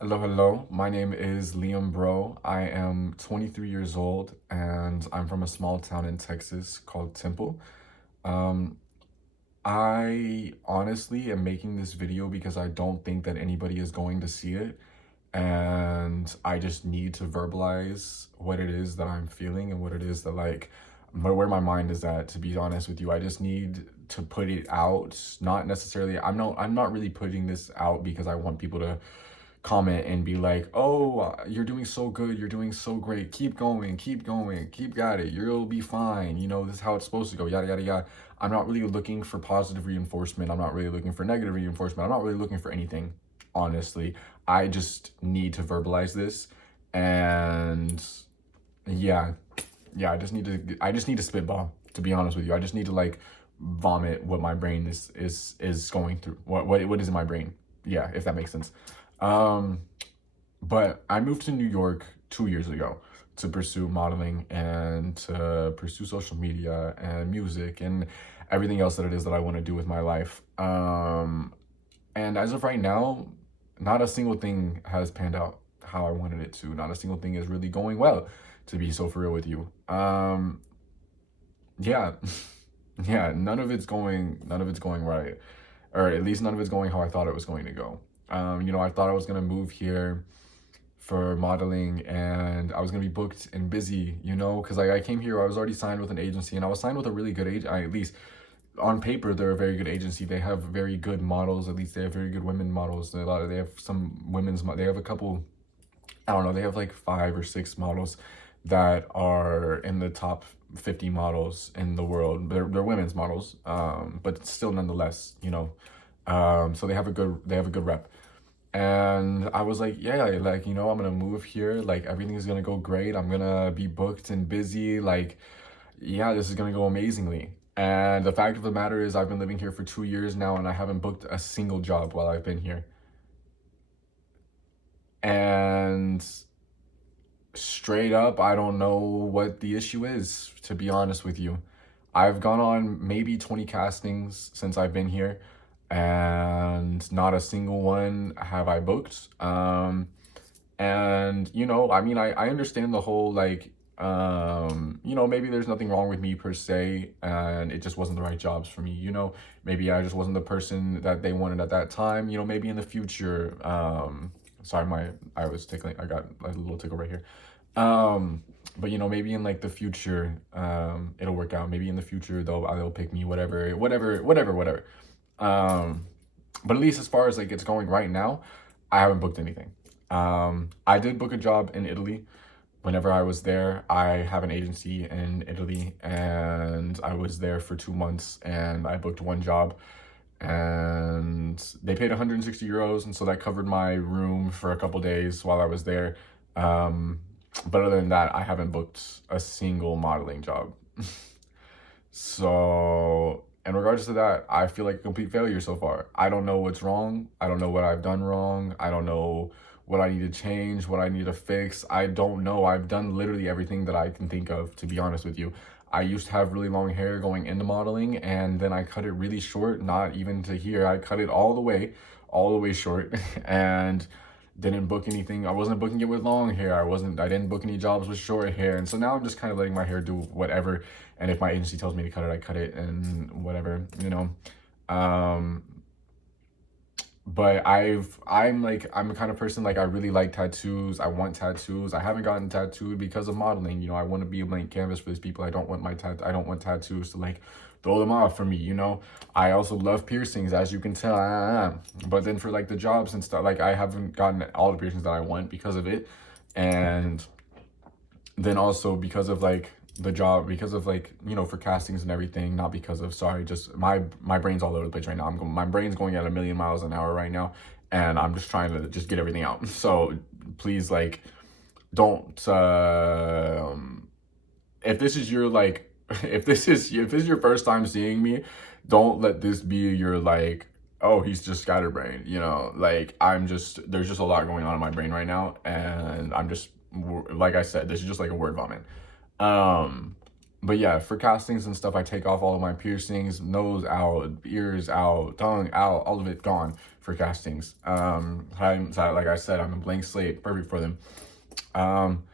Hello, hello. My name is Liam Bro. I am 23 years old and I'm from a small town in Texas called Temple. Um, I honestly am making this video because I don't think that anybody is going to see it. And I just need to verbalize what it is that I'm feeling and what it is that where my mind is at, to be honest with you. I just need to put it out. Not necessarily, I'm not really putting this out because I want people to comment and be like, oh, you're doing so good, you're doing so great, keep going, keep going, keep at it, you'll be fine, this is how it's supposed to go, yada yada yada. I'm not really looking for positive reinforcement, I'm not really looking for negative reinforcement, I'm not really looking for anything, honestly. I just need to verbalize this. And yeah, I just need to spitball, to be honest with you. I just need to vomit what my brain is going through, what is in my brain. Yeah, if that makes sense. um but I moved to New York 2 years ago to pursue modeling and to pursue social media and music and everything else that it is that I want to do with my life. And as of right now, not a single thing has panned out how I wanted it to. Not a single thing is really going well, to be so for real with you. Yeah, yeah, none of it's going right, or at least none of it's going how I thought it was going to go. I thought I was gonna move here for modeling and I was gonna be booked and busy, because I came here, I was already signed with an agency and I was signed with a really good agent. At least on paper, they're a very good agency. They have very good models. At least they have very good women models. They have some they have a couple, I don't know, they have like 5 or 6 models that are in the top 50 models in the world. They're women's models, but still nonetheless, so they have a good rep. And I was like, yeah, I'm gonna move here. Like everything's gonna go great. I'm gonna be booked and busy. Like, yeah, this is gonna go amazingly. And the fact of the matter is, I've been living here for 2 years now, and I haven't booked a single job while I've been here. And straight up, I don't know what the issue is, to be honest with you. I've gone on maybe 20 castings since I've been here, and not a single one have I booked. And I mean, I understand the whole maybe there's nothing wrong with me per se, and it just wasn't the right jobs for me. Maybe I just wasn't the person that they wanted at that time. Maybe in the future. Sorry, I got a little tickle right here. But maybe in like the future, it'll work out. Maybe in the future they'll pick me, whatever, whatever, whatever, whatever. Um, but at least as far as like it's going right now, I haven't booked anything. I did book a job in Italy. Whenever I was there, I have an agency in Italy, and I was there for 2 months, and I booked one job, and they paid 160 euros, and so that covered my room for a couple days while I was there. Um, but other than that, I haven't booked a single modeling job. So, in regards to that, I feel like a complete failure so far. I don't know what's wrong. I don't know what I've done wrong. I don't know what I need to change, what I need to fix. I don't know. I've done literally everything that I can think of, to be honest with you. I used to have really long hair going into modeling, and then I cut it really short, not even to here. I cut it all the way short, and didn't book anything. I wasn't booking it with long hair. I didn't book any jobs with short hair. And so now I'm just kind of letting my hair do whatever. And if my agency tells me to cut it, I cut it and whatever. Um, but I'm the kind of person, like, I really like tattoos. I want tattoos. I haven't gotten tattooed because of modeling. I want to be a blank canvas for these people. I don't want tattoos to like throw them off for me. I also love piercings, as you can tell. But then for like the jobs and stuff, like I haven't gotten all the piercings that I want because of it. And then also because of like the job, because of like for castings and everything, not because of, sorry, just my brain's all over the place right now. My brain's going at a million miles an hour right now, and I'm just trying to just get everything out. So please, like, don't if this is your like if this is your first time seeing me, don't let this be your like, oh, he's just scatterbrained. Like, there's just a lot going on in my brain right now, and I'm just, like I said, this is just like a word vomit. um But yeah, for castings and stuff, I take off all of my piercings, nose out, ears out, tongue out, all of it gone for castings. Like I said, I'm a blank slate, perfect for them. Um,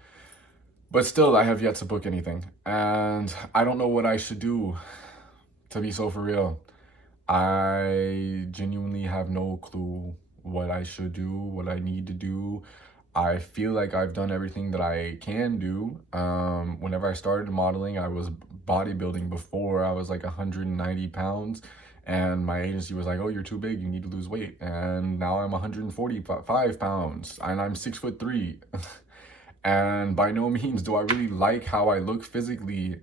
but still, I have yet to book anything, and I don't know what I should do. To be so for real, I genuinely have no clue what I should do, what I need to do. I feel like I've done everything that I can do. Whenever I started modeling, I was bodybuilding before. I was like 190 pounds, and my agency was like, "Oh, you're too big. You need to lose weight." And now I'm 145 pounds, and I'm 6'3". And by no means do I really like how I look physically,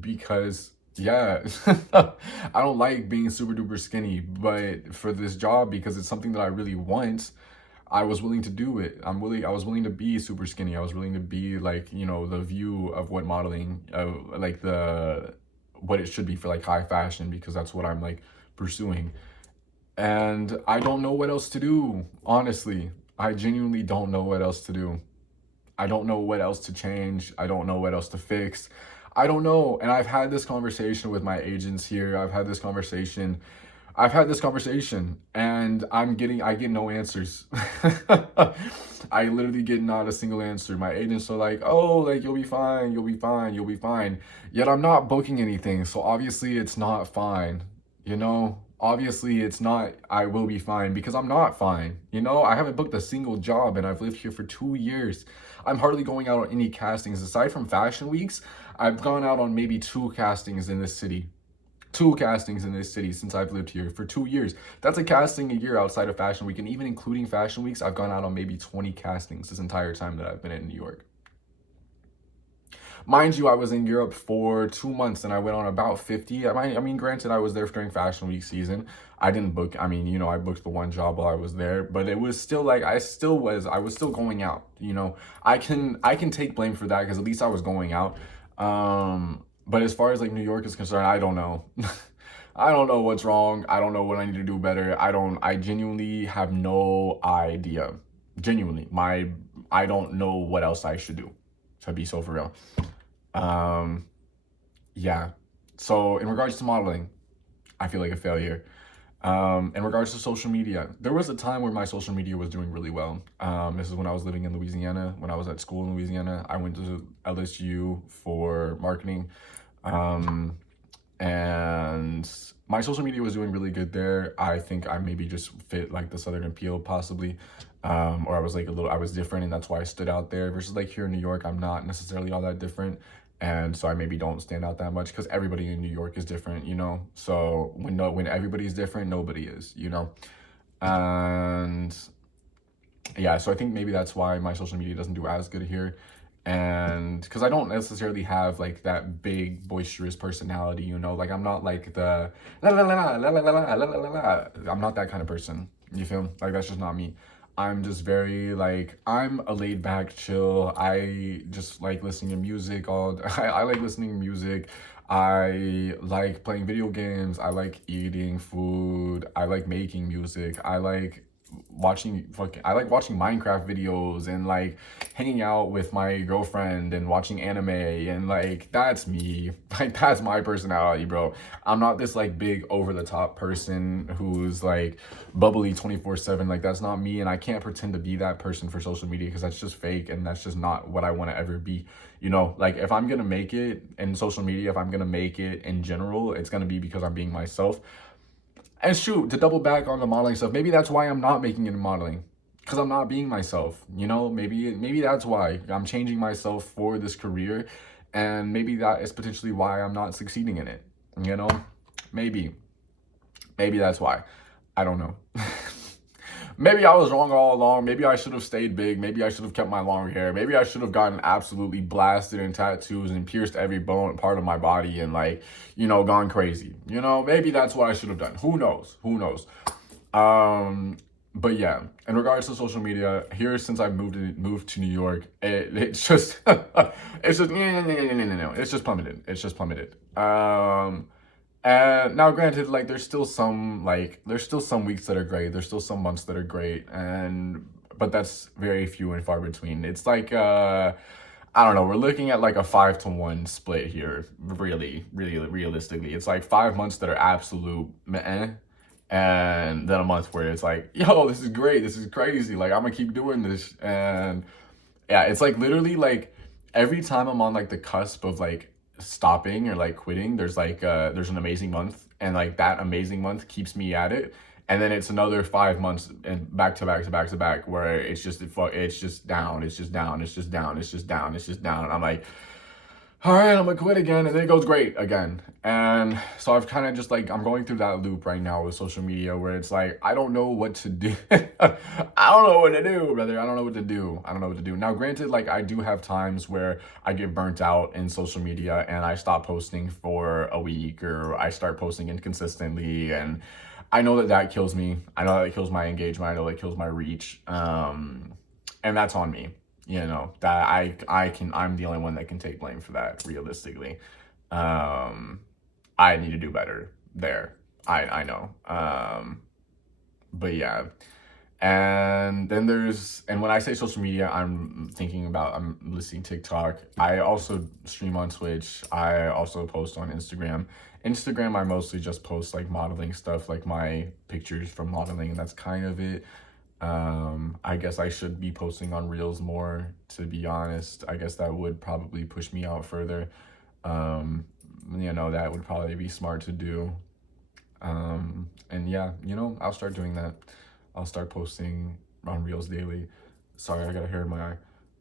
because yeah, I don't like being super duper skinny, but for this job, because it's something that I really want, I was willing to do it. I was willing to be super skinny. I was willing to be like, the view of what modeling, like what it should be for like high fashion, because that's what I'm like pursuing. And I don't know what else to do, honestly. I genuinely don't know what else to do. I don't know what else to change. I don't know what else to fix. I don't know. And I've had this conversation with my agents here. I've had this conversation and I get no answers. I literally get not a single answer. My agents are like, "Oh, like you'll be fine, you'll be fine, you'll be fine." Yet I'm not booking anything. So obviously it's not fine. Obviously it's not I will be fine, because I'm not fine. I haven't booked a single job and I've lived here for 2 years. I'm hardly going out on any castings aside from fashion weeks. I've gone out on maybe two castings in this city since I've lived here for 2 years. That's a casting a year outside of Fashion Week. And even including Fashion Weeks, I've gone out on maybe 20 castings this entire time that I've been in New York. Mind you, I was in Europe for 2 months and I went on about 50. I mean, granted, I was there during Fashion Week season. I didn't book, I booked the one job while I was there, but it was still like, I was still going out, I can take blame for that because at least I was going out. But as far as like New York is concerned, I don't know. I don't know what's wrong. I don't know what I need to do better. I genuinely have no idea. Genuinely, I don't know what else I should do, to be so for real. Um, yeah. So in regards to modeling, I feel like a failure. In regards to social media, there was a time where my social media was doing really well. This is when I was living in Louisiana. When I was at school in Louisiana, I went to LSU for marketing. Um, and my social media was doing really good there. I think I maybe just fit like the Southern appeal possibly. Or I was different and that's why I stood out there versus like here in New York, I'm not necessarily all that different. And so I maybe don't stand out that much because everybody in New York is different, So when everybody's different, nobody is. And yeah, so I think maybe that's why my social media doesn't do as good here. And because I don't necessarily have like that big boisterous personality, like I'm not like the la la la la la la la la la la. I'm not that kind of person. You feel? Like that's just not me. I'm just very like I'm a laid back chill. I just like listening to music I like listening to music. I like playing video games. I like eating food. I like making music. I like watching Minecraft videos and like hanging out with my girlfriend and watching anime, and like that's me. Like that's my personality, bro. I'm not this like big over the top person who's like bubbly 24/7. Like that's not me, and I can't pretend to be that person for social media because that's just fake and that's just not what I want to ever be. Like if I'm gonna make it in social media, if I'm gonna make it in general, it's gonna be because I'm being myself. And shoot, to double back on the modeling stuff, maybe that's why I'm not making it in modeling. Because I'm not being myself. Maybe that's why I'm changing myself for this career. And maybe that is potentially why I'm not succeeding in it. You know? Maybe. Maybe that's why. I don't know. Maybe I was wrong all along. Maybe I should have stayed big. Maybe I should have kept my long hair. Maybe I should have gotten absolutely blasted in tattoos and pierced every bone part of my body and like, gone crazy. Maybe that's what I should have done. Who knows? Who knows? But yeah, in regards to social media, here since I moved to New York, it's just it's just no. It's just plummeted. It's just plummeted. And now, granted, like there's still some weeks that are great. There's still some months that are great, but that's very few and far between. It's like I don't know, we're looking at like a 5-to-1 split here, really realistically. It's like 5 months that are absolute meh, and then a month where it's like, yo, this is great, this is crazy, like I'm gonna keep doing this. And yeah, it's like literally like every time I'm on like the cusp of like stopping or like quitting, there's an amazing month, and like that amazing month keeps me at it. And then it's another 5 months and back to back to back to back where it's just down, it's just down, it's just down, it's just down, it's just down. And I'm like, all right, I'm gonna quit again, and then it goes great again. And so I've kind of just like, I'm going through that loop right now with social media where it's like, I don't know what to do. I don't know what to do, brother. I don't know what to do. I don't know what to do. Now, granted, like I do have times where I get burnt out in social media and I stop posting for a week, or I start posting inconsistently. And I know that that kills me. I know that it kills my engagement. I know that it kills my reach. And that's on me. You know, that I'm the only one that can take blame for that, realistically. Um, I need to do better there. I know. But yeah. And then and when I say social media, I'm listening TikTok. I also stream on Twitch. I also post on Instagram. Instagram, I mostly just post like modeling stuff, like my pictures from modeling, and that's kind of it. I guess I should be posting on Reels more, to be honest. I guess that would probably push me out further. Um, that would probably be smart to do. And yeah, I'll start doing that. I'll start posting on Reels daily. Sorry, I got a hair in my eye.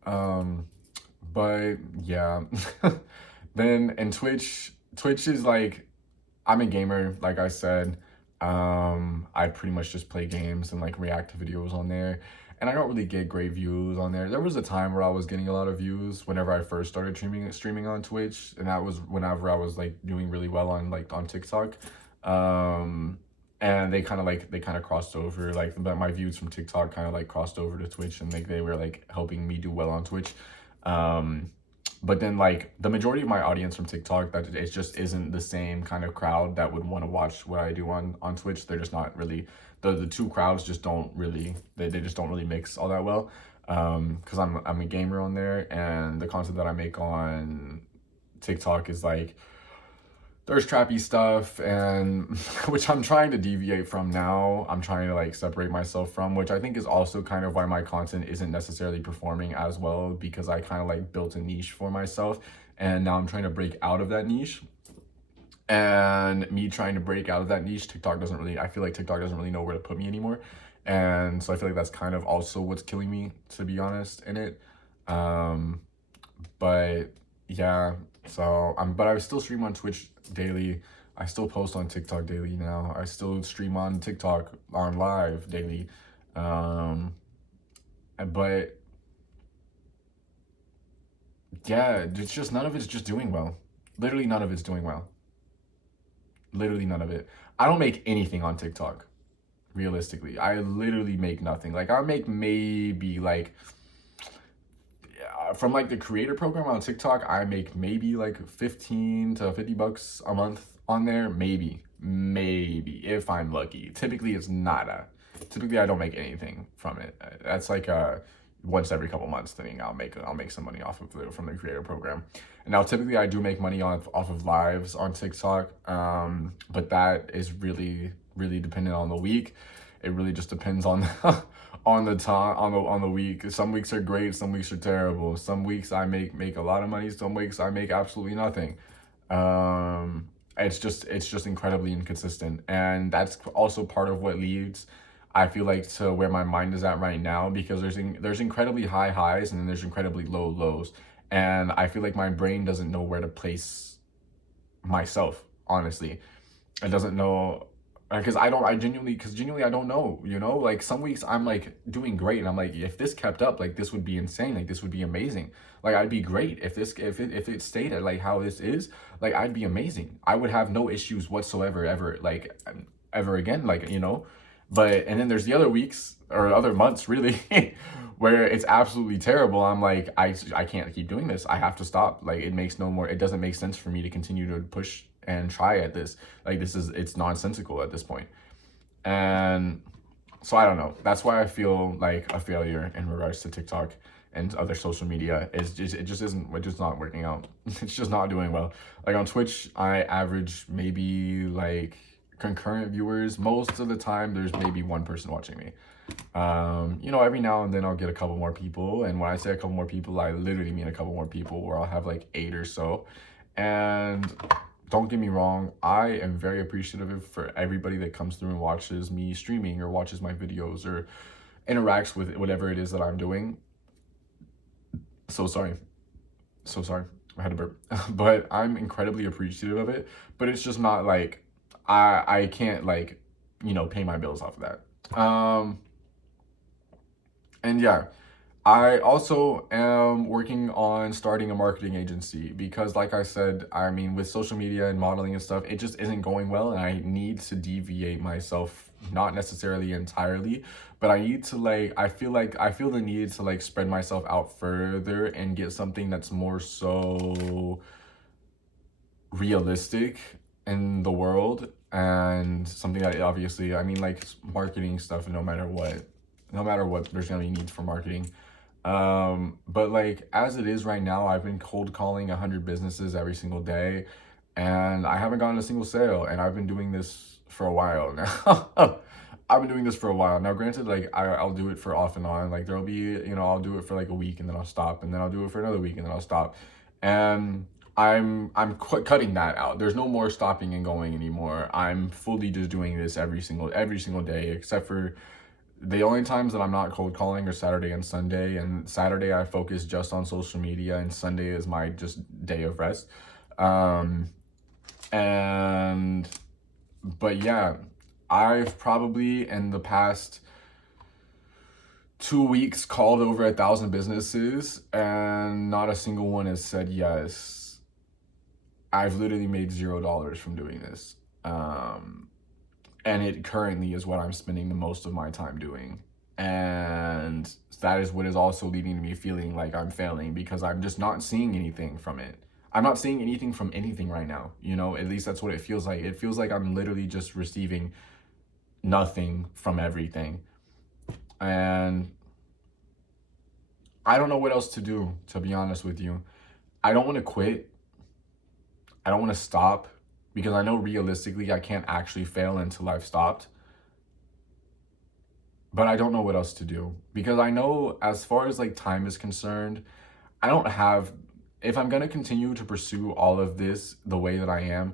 Um, but yeah. Then and Twitch is like, I'm a gamer, like I said. I pretty much just play games and like react to videos on there. And I don't really get great views on there. There was a time where I was getting a lot of views whenever I first started streaming on Twitch, and that was whenever I was like doing really well on TikTok. Um, and they kind of crossed over, like, but my views from TikTok kind of like crossed over to Twitch, and like they were like helping me do well on Twitch. Um, but then like the majority of my audience from TikTok, that it just isn't the same kind of crowd that would want to watch what I do on Twitch. They're just not really, the two crowds just don't really, they just don't really mix all that well. Because I'm a gamer on there, and the content that I make on TikTok is like, there's trappy stuff, and which I'm trying to deviate from now. I'm trying to like separate myself from, which I think is also kind of why my content isn't necessarily performing as well, because I kind of like built a niche for myself, and now I'm trying to break out of that niche. And me trying to break out of that niche, I feel like TikTok doesn't really know where to put me anymore. And so I feel like that's kind of also what's killing me, to be honest, in it. Um, but yeah, but I still stream on Twitch daily. I still post on TikTok daily now. I still stream on TikTok on live daily. Um, but yeah, it's just none of it's just doing well. Literally none of it's doing well. Literally none of it. I don't make anything on TikTok. Realistically, I literally make nothing. Like I make maybe like, from like the creator program on TikTok, I make maybe like 15 to 50 bucks a month on there. Maybe if I'm lucky. Typically it's nada. Typically I don't make anything from it. That's like once every couple months thing. I'll make some money from the creator program. And now typically I do make money off of lives on TikTok. But that is really dependent on the week. It really just depends on on the time, on the week. Some weeks are great, some weeks are terrible. Some weeks I make a lot of money, some weeks I make absolutely nothing. It's just incredibly inconsistent, and that's also part of what leads, I feel like, to where my mind is at right now, because there's incredibly high highs and then there's incredibly low lows, and I feel like my brain doesn't know where to place myself, honestly. It doesn't know, because genuinely I don't know, like some weeks I'm like doing great, and I'm like, if this kept up, like this would be insane, like this would be amazing, like I'd be great if it stayed at like how this is, like I'd be amazing. I would have no issues whatsoever ever, like ever again, like but and then there's the other weeks or other months really where it's absolutely terrible. I'm like, I can't keep doing this. I have to stop. Like it doesn't make sense for me to continue to push and try at this. Like it's nonsensical at this point. And So I don't know. That's why I feel like a failure in regards to TikTok and other social media. It's just not working out. It's just not doing well. Like on Twitch, I average maybe like concurrent viewers. Most of the time there's maybe one person watching me. You know, every now and then I'll get a couple more people, and when I say a couple more people, I literally mean a couple more people, where I'll have like 8 or so. And don't get me wrong, I am very appreciative for everybody that comes through and watches me streaming or watches my videos or interacts with whatever it is that I'm doing. So sorry. So sorry. I had a burp. But I'm incredibly appreciative of it. But it's just not like I can't like, you know, pay my bills off of that. And yeah, I also am working on starting a marketing agency because, like I said, I mean, with social media and modeling and stuff, it just isn't going well, and I need to deviate myself, not necessarily entirely, but I need to I feel the need to like spread myself out further and get something that's more so realistic in the world, and something that obviously, I mean, like marketing stuff, no matter what, there's gonna be needs for marketing. But like as it is right now, I've been cold calling 100 businesses every single day, and I haven't gotten a single sale, and I've been doing this for a while now. I've been doing this for a while now. Granted, like I'll do it for off and on. Like there'll be, you know, I'll do it for like a week and then I'll stop, and then I'll do it for another week and then I'll stop. And cutting that out. There's no more stopping and going anymore. I'm fully just doing this every single day, except for the only times that I'm not cold calling are Saturday and Sunday. And Saturday I focus just on social media, and Sunday is my just day of rest. Um, and but yeah, I've probably in the past 2 weeks called over 1,000 businesses, and not a single one has said yes. I've literally made $0 from doing this. And it currently is what I'm spending the most of my time doing. And that is what is also leading to me feeling like I'm failing, because I'm just not seeing anything from it. I'm not seeing anything from anything right now. You know, at least that's what it feels like. It feels like I'm literally just receiving nothing from everything. And I don't know what else to do, to be honest with you. I don't want to quit. I don't want to stop, because I know realistically I can't actually fail until I've stopped. But I don't know what else to do, because I know as far as like time is concerned, I don't have, if I'm going to continue to pursue all of this the way that I am,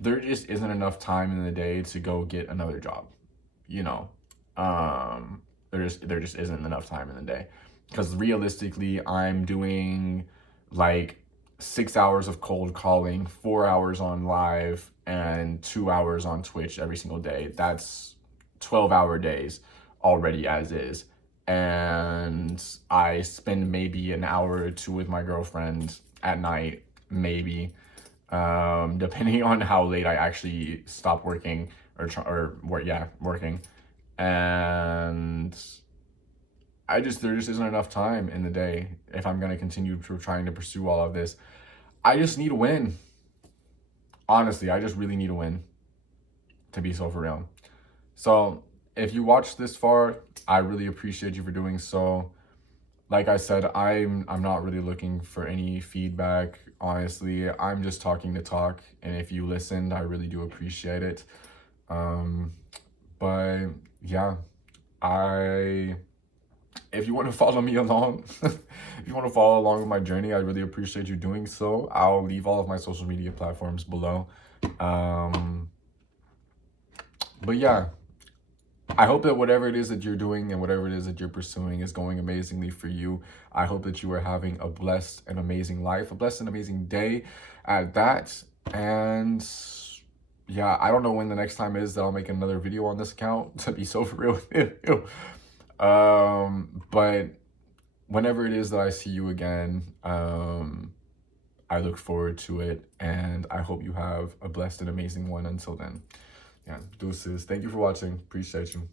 there just isn't enough time in the day to go get another job, you know. There just isn't enough time in the day, because realistically I'm doing like 6 hours of cold calling, 4 hours on live, and 2 hours on Twitch every single day. That's 12-hour days already as is. And I spend maybe an hour or two with my girlfriend at night, maybe, depending on how late I actually stop working working. And there just isn't enough time in the day if I'm going to continue trying to pursue all of this. I just need a win. Honestly, I just really need a win, to be so for real. So if you watched this far, I really appreciate you for doing so. Like I said, I'm not really looking for any feedback. Honestly, I'm just talking to talk, and if you listened, I really do appreciate it. But yeah, if you want to follow me along, if you want to follow along with my journey, I really appreciate you doing so. I'll leave all of my social media platforms below. But yeah, I hope that whatever it is that you're doing and whatever it is that you're pursuing is going amazingly for you. I hope that you are having a blessed and amazing life, a blessed and amazing day at that. And yeah, I don't know when the next time is that I'll make another video on this account, to be so for real with you. But whenever it is that I see you again, I look forward to it, and I hope you have a blessed and amazing one until then. Yeah, deuces. Thank you for watching. Appreciate you.